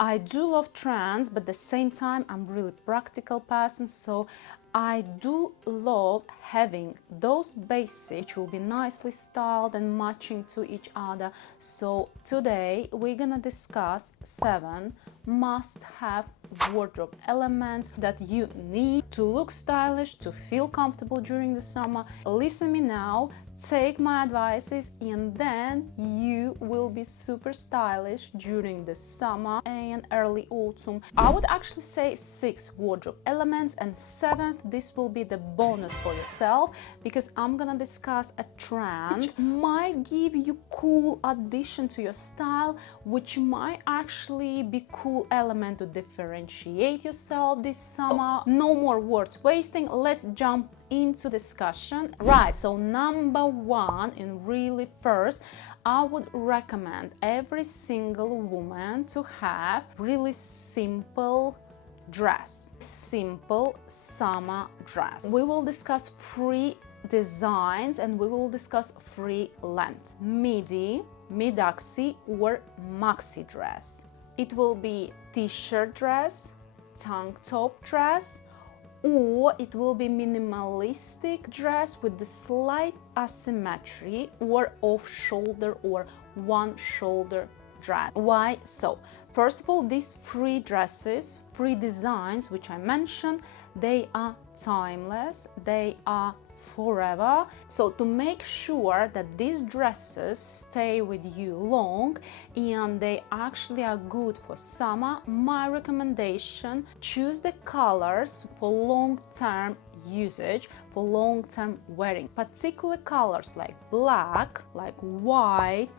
I do love trends, but at the same time I'm really practical person, so I do love having those basics which will be nicely styled and matching to each other. So today we're gonna discuss 7 must-have wardrobe elements that you need to look stylish, to feel comfortable during the summer. Listen me now, take my advices, and then you will be super stylish during the summer and early autumn. I would actually say 6 wardrobe elements, and 7th, this will be the bonus for yourself, because I'm gonna discuss a trend which might give you cool addition to your style, which might actually be cool element to differentiate yourself this summer. No more words wasting, let's jump into discussion. Right, so number 1, and really first, I would recommend every single woman to have really simple dress, simple summer dress. We will discuss 3 designs and we will discuss 3 lengths: midi, mid-axi or maxi dress. It will be t-shirt dress, tank top dress, or it will be minimalistic dress with the slight asymmetry, or off-shoulder or one-shoulder dress. Why so? First of all, these 3 dresses, 3 designs which I mentioned, they are timeless, they are forever. So to make sure that these dresses stay with you long and they actually are good for summer, my recommendation: choose the colors for long-term usage, for long-term wearing. Particular colors like black, like white,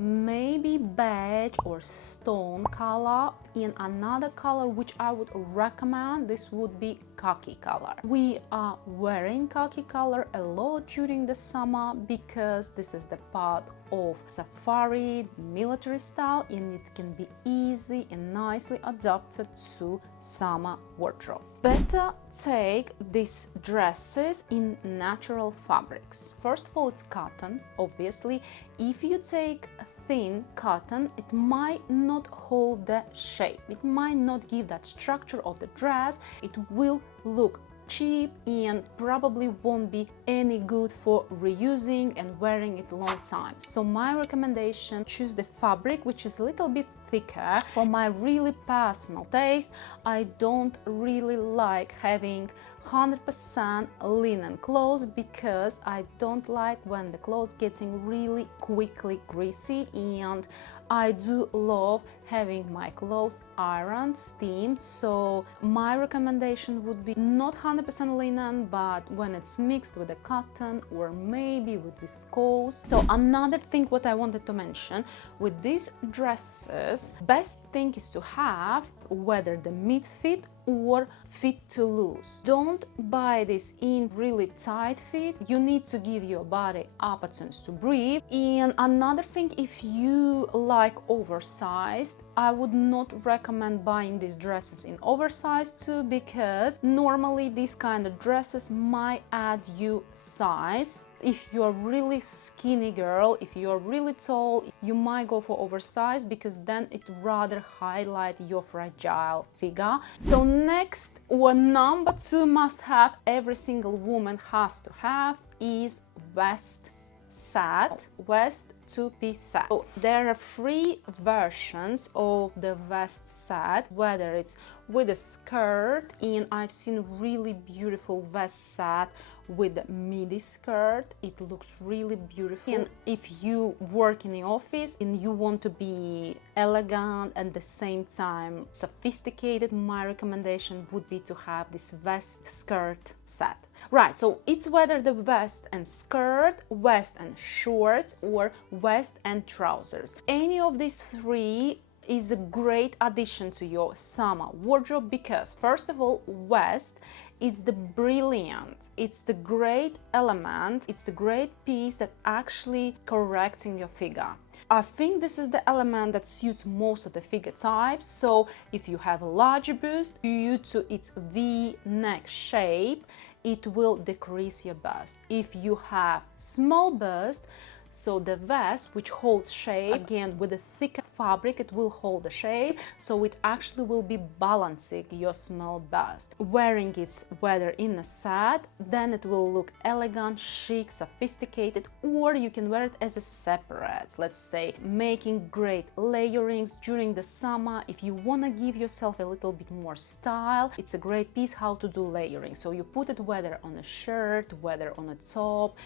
maybe beige or stone color, and another color which I would recommend, this would be khaki color. We are wearing khaki color a lot during the summer because this is the part of safari, military style, and it can be easy and nicely adapted to summer wardrobe. Better take these dresses in natural fabrics. First of all, it's cotton, obviously. If you take thin cotton, it might not hold the shape, it might not give that structure of the dress, it will look cheap and probably won't be any good for reusing and wearing it a long time. So my recommendation: choose the fabric which is a little bit thicker. For my really personal taste, I don't really like having 100% linen clothes because I don't like when the clothes getting really quickly greasy, and I do love having my clothes ironed, steamed. So my recommendation would be not 100% linen, but when it's mixed with the cotton or maybe with viscose. So another thing what I wanted to mention with these dresses, best thing is to have whether the mid fit or fit to loose. Don't buy this in really tight fit. You need to give your body opportunities to breathe. And another thing, if you like oversized, I would not recommend buying these dresses in oversized too, because normally these kind of dresses might add you size. If you're really skinny girl, if you're really tall, you might go for oversized because then it rather highlight your fragile figure. So next, or number 2 must have, every single woman has to have, is vest set, vest 2-piece set. So there are 3 versions of the vest set, whether it's with a skirt, and I've seen really beautiful vest set with the midi skirt. It looks really beautiful. And if you work in the office and you want to be elegant and at the same time sophisticated, my recommendation would be to have this vest skirt set. Right, so it's whether the vest and skirt, vest and shorts, or vest and trousers. Any of these 3 is a great addition to your summer wardrobe because, first of all, vest, it's the brilliant, it's the great element, it's the great piece that actually correcting your figure. I think this is the element that suits most of the figure types. So if you have a larger bust, due to its V-neck shape, it will decrease your bust. If you have small bust, So the vest, which holds shape, again with a thicker fabric, it will hold the shape, so it actually will be balancing your small bust. Wearing it whether in a set, then it will look elegant, chic, sophisticated, or you can wear it as a separate, let's say, making great layerings during the summer. If you want to give yourself a little bit more style, it's a great piece how to do layering. So you put it whether on a shirt, whether on a top,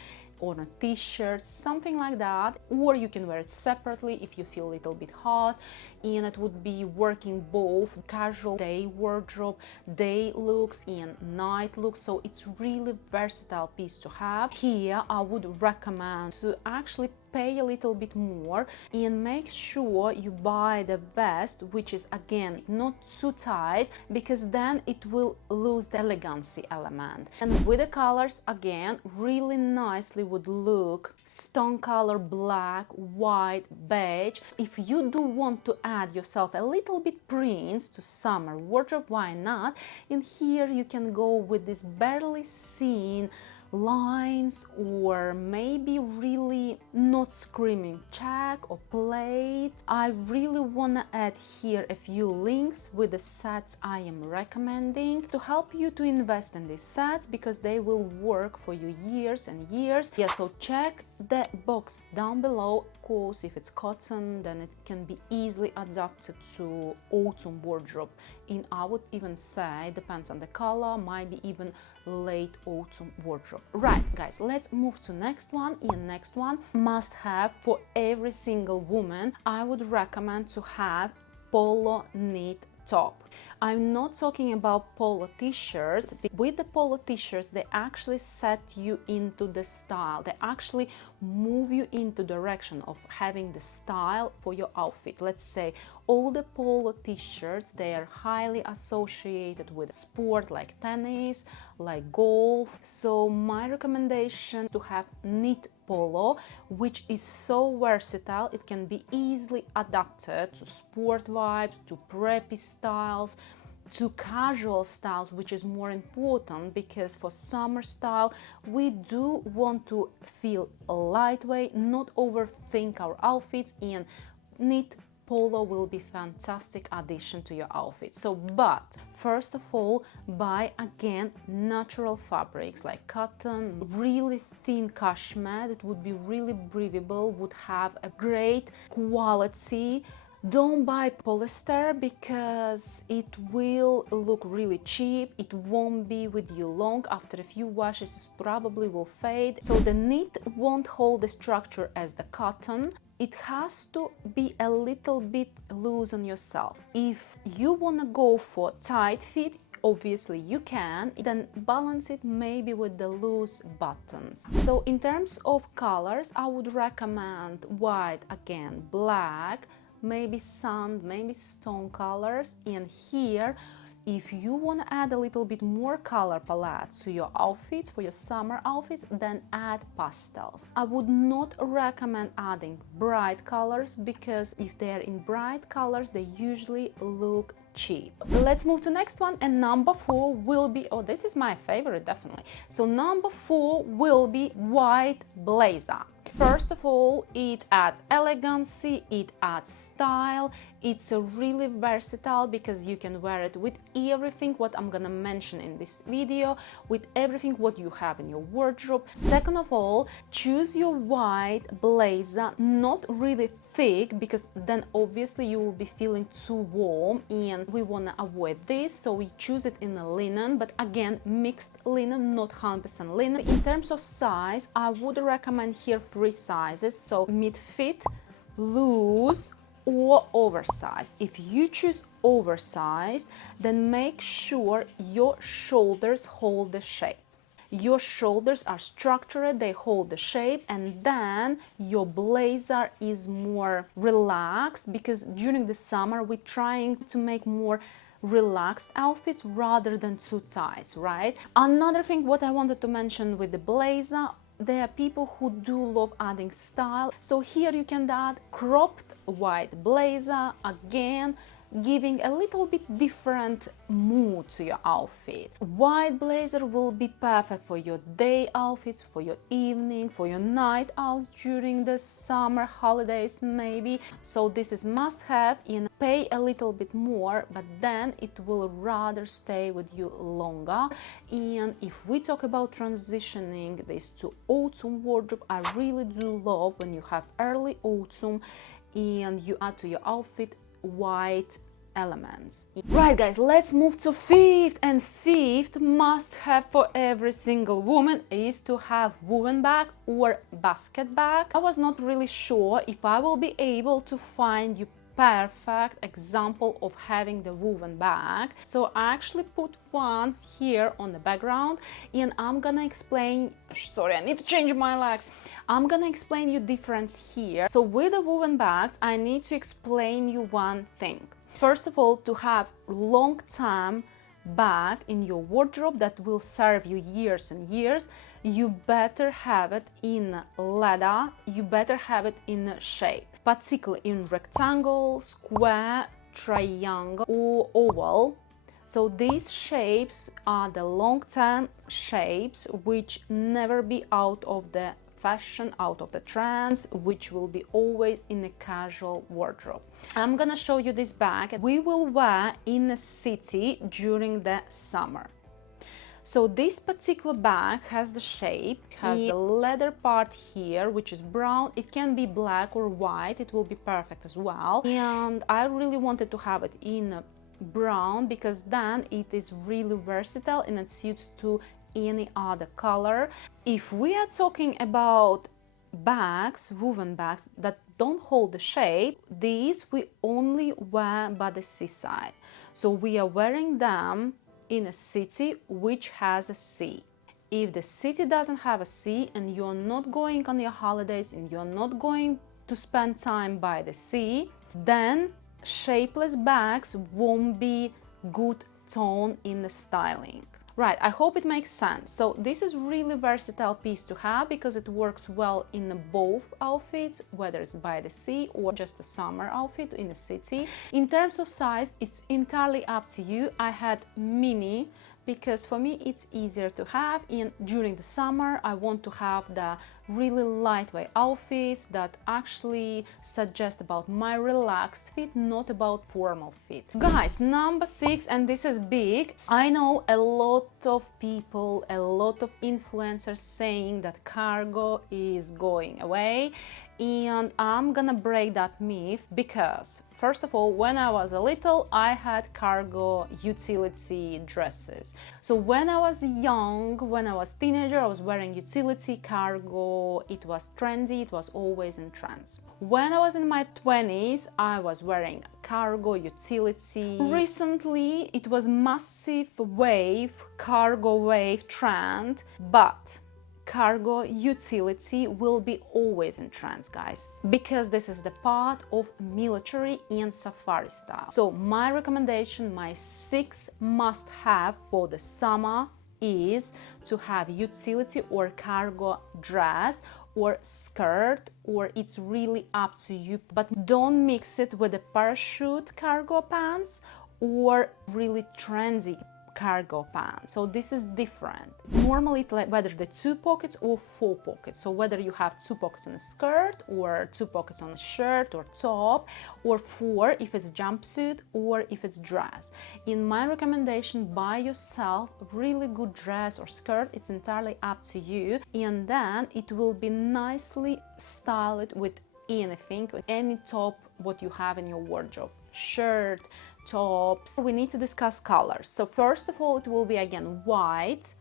on a t-shirt, something like that, or you can wear it separately if you feel a little bit hot, and it would be working both casual day wardrobe, day looks and night looks. So it's really versatile piece to have. Here I would recommend to actually pay a little bit more and make sure you buy the vest which is again not too tight, because then it will lose the elegancy element. And with the colors, again, really nicely would look stone color, black, white, beige. If you do want to add yourself a little bit prints to summer wardrobe, why not? And here you can go with this barely seen lines, or maybe really not screaming check or plate. I really want to add here a few links with the sets I am recommending to help you to invest in these sets, because they will work for you years and years. Yeah, so check the box down below. Of course, if it's cotton, then it can be easily adapted to autumn wardrobe. And I would even say, depends on the color, might be even late autumn wardrobe. Right, guys, let's move to next one. And next one, must have for every single woman, I would recommend to have polo knit top. I'm not talking about polo t-shirts. With the polo t-shirts, they actually set you into the style. They actually move you into direction of having the style for your outfit. Let's say all the polo t-shirts, they are highly associated with sport like tennis, like golf. So my recommendation to have knit polo, which is so versatile. It can be easily adapted to sport vibes, to preppy styles, to casual styles, which is more important, because for summer style we do want to feel lightweight, not overthink our outfits, and knit polo will be fantastic addition to your outfit. So, but first of all, buy again natural fabrics like cotton, really thin cashmere. It would be really breathable, would have a great quality. Don't buy polyester because it will look really cheap. It won't be with you long. After a few washes, it probably will fade. So the knit won't hold the structure as the cotton. It has to be a little bit loose on yourself. If you want to go for tight fit, obviously you can, then balance it maybe with the loose buttons. So in terms of colors, I would recommend white, again, black, maybe sand, maybe stone colors. And here, if you want to add a little bit more color palette to your outfits, for your summer outfits, then add pastels. I would not recommend adding bright colors, because if they're in bright colors, they usually look cheap. Let's move to next one, and number 4 will be, oh, this is my favorite, definitely. So number 4 will be white blazer. First of all, it adds elegancy, it adds style. It's a really versatile, because you can wear it with everything what I'm gonna mention in this video, with everything what you have in your wardrobe. Second of all, choose your white blazer, not really thick, because then obviously you will be feeling too warm, and we want to avoid this. So we choose it in a linen, but again, mixed linen, not 100% linen. In terms of size, I would recommend here 3 sizes, so mid-fit, loose, or oversized. If you choose oversized, then make sure your shoulders hold the shape. Your shoulders are structured, they hold the shape, and then your blazer is more relaxed, because during the summer we're trying to make more relaxed outfits rather than too tight, right? Another thing what I wanted to mention with the blazer, there are people who do love adding style. So here you can add cropped white blazer, again, giving a little bit different mood to your outfit. White blazer will be perfect for your day outfits, for your evening, for your night out during the summer holidays maybe. So this is must have, and pay a little bit more, but then it will rather stay with you longer. And if we talk about transitioning this to autumn wardrobe, I really do love when you have early autumn and you add to your outfit white elements. Right guys, let's move to fifth, and fifth must have for every single woman is to have woven bag or basket bag. I was not really sure if I will be able to find you perfect example of having the woven bag, so I actually put one here on the background, and I'm gonna explain, sorry, I need to change my legs. I'm gonna explain you difference here. So with the woven bags, I need to explain you one thing. First of all, to have long-term bag in your wardrobe that will serve you years and years, you better have it in leather, you better have it in shape, particularly in rectangle, square, triangle or oval. So these shapes are the long-term shapes which never be out of the fashion, out of the trends, which will be always in a casual wardrobe. I'm gonna show you this bag we will wear in a city during the summer. So this particular bag has the shape, has the leather part here, which is brown. It can be black or white, it will be perfect as well. And I really wanted to have it in brown because then it is really versatile and it suits to any other color. If we are talking about bags, woven bags that don't hold the shape, these we only wear by the seaside. So we are wearing them in a city which has a sea. If the city doesn't have a sea and you're not going on your holidays and you're not going to spend time by the sea, then shapeless bags won't be good tone in the styling. Right, I hope it makes sense. So this is really versatile piece to have because it works well in both outfits, whether it's by the sea or just a summer outfit in the city. In terms of size, it's entirely up to you. I had mini because for me it's easier to have, and during the summer I want to have the really lightweight outfits that actually suggest about my relaxed fit, not about formal fit. Guys, number 6, and this is big. I know a lot of people, a lot of influencers saying that cargo is going away, and I'm gonna break that myth because first of all, when I was a little, I had cargo utility dresses. So when I was young, when I was teenager, I was wearing utility cargo. It was trendy, it was always in trends. When I was in my 20s, I was wearing cargo utility. Recently, it was massive wave, cargo wave trend, but cargo utility will be always in trends, guys, because this is the part of military and safari style. So my recommendation, my 6 must-have for the summer is to have utility or cargo dress or skirt, or it's really up to you, but don't mix it with the parachute cargo pants or really trendy cargo pants. So this is different. Normally, whether the 2 pockets or 4 pockets. So whether you have 2 pockets on a skirt or 2 pockets on a shirt or top, or 4 if it's jumpsuit or if it's dress. In my recommendation, buy yourself a really good dress or skirt. It's entirely up to you, and then it will be nicely styled with anything, with any top what you have in your wardrobe, shirt, tops. We need to discuss colors. So first of all, it will be again white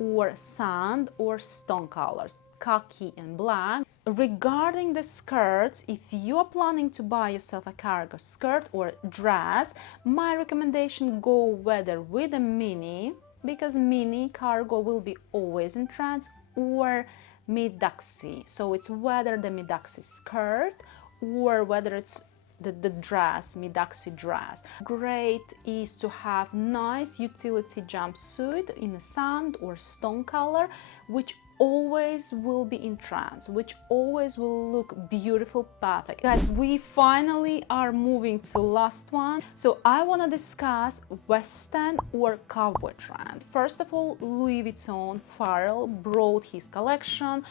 or sand or stone colors, khaki and black. Regarding the skirts, if you are planning to buy yourself a cargo skirt or dress, my recommendation, go whether with a mini, because mini cargo will be always in trends, or mid-daxi. So it's whether the mid-daxi skirt or whether it's the dress, mid-daxi dress. Great is to have nice utility jumpsuit in a sand or stone color, which always will be in trends, which always will look beautiful, perfect. Guys, we finally are moving to last one. So I want to discuss Western or cowboy trend. First of all, Louis Vuitton Pharrell brought his collection,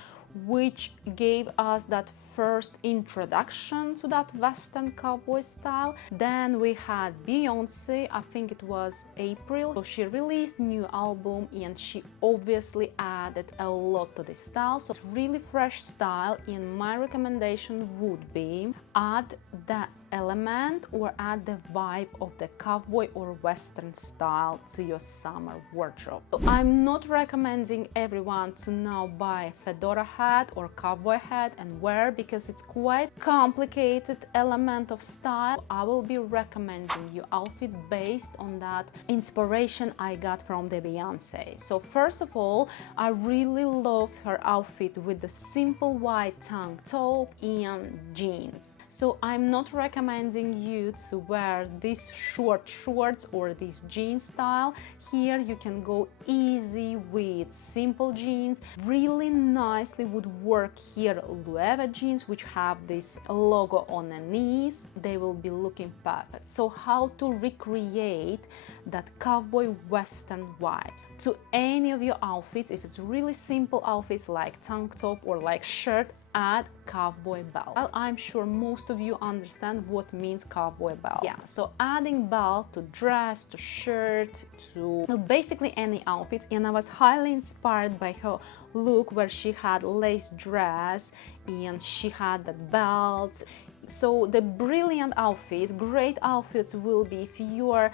which gave us that first introduction to that Western cowboy style. Then we had Beyonce, I think it was April, so she released new album and she obviously added a lot to this style. So it's really fresh style, and my recommendation would be add the element or add the vibe of the cowboy or Western style to your summer wardrobe. So I'm not recommending everyone to now buy a fedora hat or cowboy hat and wear, because it's quite complicated element of style. I will be recommending you outfit based on that inspiration I got from the Beyonce. So first of all, I really loved her outfit with the simple white tank top and jeans. So I'm not recommending you to wear these short shorts or this jean style. Here you can go easy with simple jeans. Really nicely would work here Loewe jeans, which have this logo on the knees. They will be looking perfect. So how to recreate that cowboy Western vibes to any of your outfits? If it's really simple outfits like tank top or like shirt, add cowboy belt. Well, I'm sure most of you understand what means cowboy belt. Yeah, so adding belt to dress, to shirt, to basically any outfit. And I was highly inspired by her look where she had lace dress and she had that belt. So the brilliant outfits, great outfits will be if you are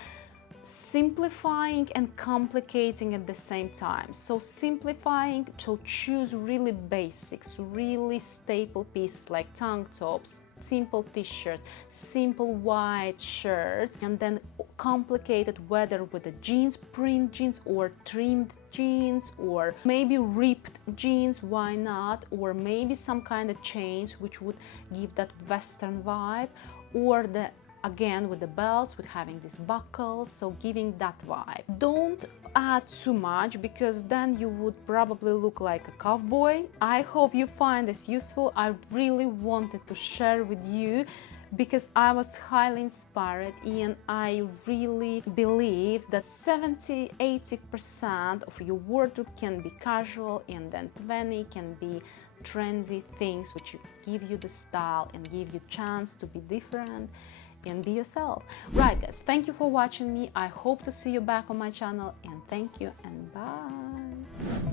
simplifying and complicating at the same time. So simplifying, to choose really basics, really staple pieces like tank tops, simple t-shirts, simple white shirts, and then complicated whether with the jeans, print jeans or trimmed jeans, or maybe ripped jeans, why not, or maybe some kind of chains which would give that Western vibe, or the again with the belts, with having these buckles, so giving that vibe. Don't add too much, because then you would probably look like a cowboy. I hope you find this useful. I really wanted to share with you because I was highly inspired, and I really believe that 70–80% of your wardrobe can be casual, and then 20 can be trendy things which give you the style and give you chance to be different and be yourself. Right guys, thank you for watching me. I hope to see you back on my channel, and thank you and bye.